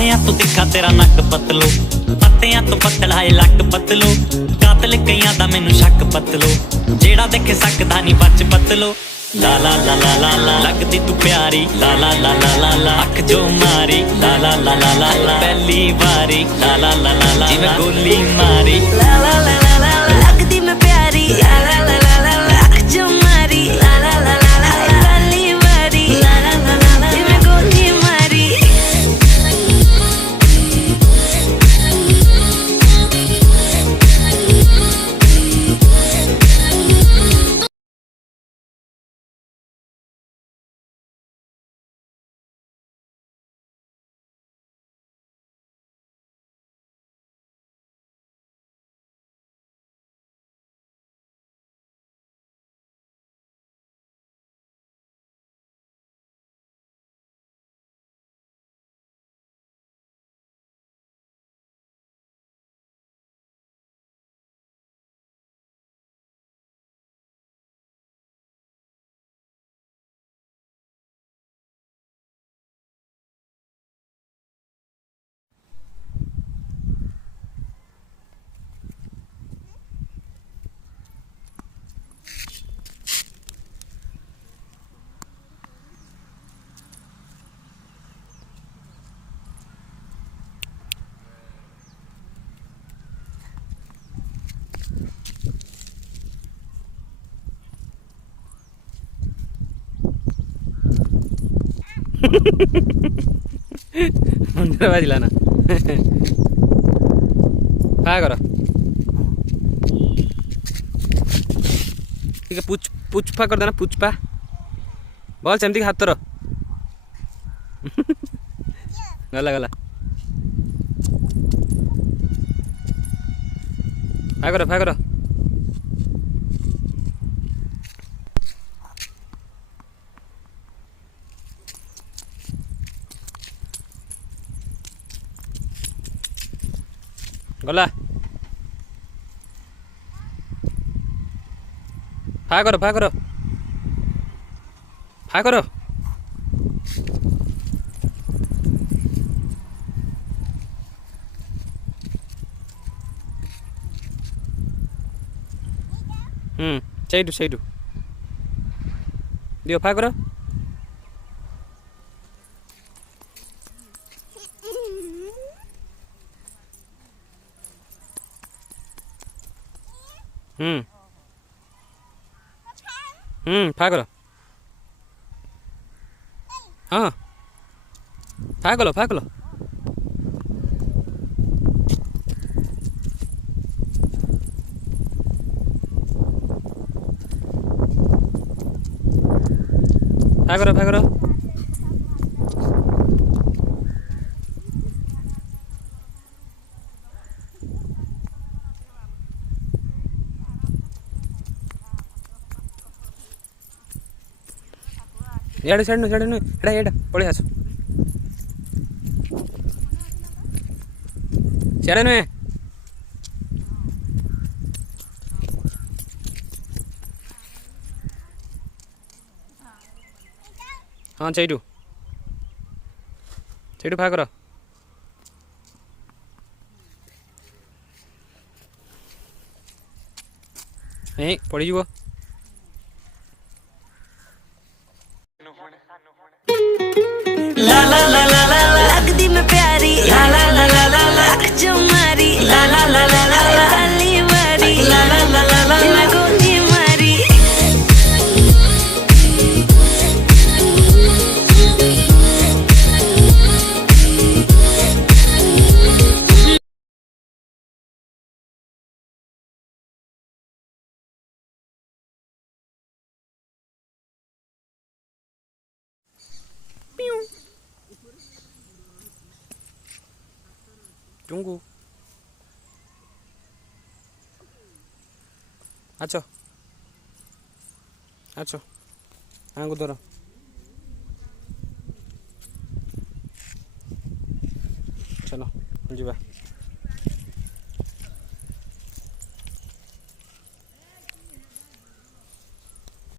सारिया तो दिखा तेरा नक पतलो, पत्तियां तो पतला है लक पतलो, कातल कईयां दा मैनू शक पतलो, जेड़ा देखे सकदा नी बच पतलो। ला ला ला ला ला ला लगदी तू प्यारी, ला ला ला ला ला ला अख जो मारी, ला ला ला ला ला ला पहली बारी, ला ला ला ला ला जिवें गोली मारी, ला ला ला ला ला लगदी मैं प्यारी, ला ला ला ला ला अख जो मारी, ला ला ला ला ला पहली बारी, ला ला ला ला ला जिवें गोली मारी। मुंडा बाजला ना काय करा ठीक है पुचपा कर देना पुचपा बोल सेमती हाथ तर गला गला फाय करो गला फाय करो ସେଇଠୁ ଦିଅ ଫା କର ଫା କର ହଁ ଫା କଲ ଫା କର एड़ा साइड एड़ा पड़े आस साड़े नुए हाँ ସେଇଠୁ ଫା କର ପଡ଼ିଯିବ ला ला ला ला ला लगदी मैं प्यारी, ला ला ला ला ला अख जो मारी, ला ला ला ला ला पहली बारी, ला ला ला ला ला जिवें गोली मारी। Tunggu. Acho. Angku doro. Chalo, ଯିବା।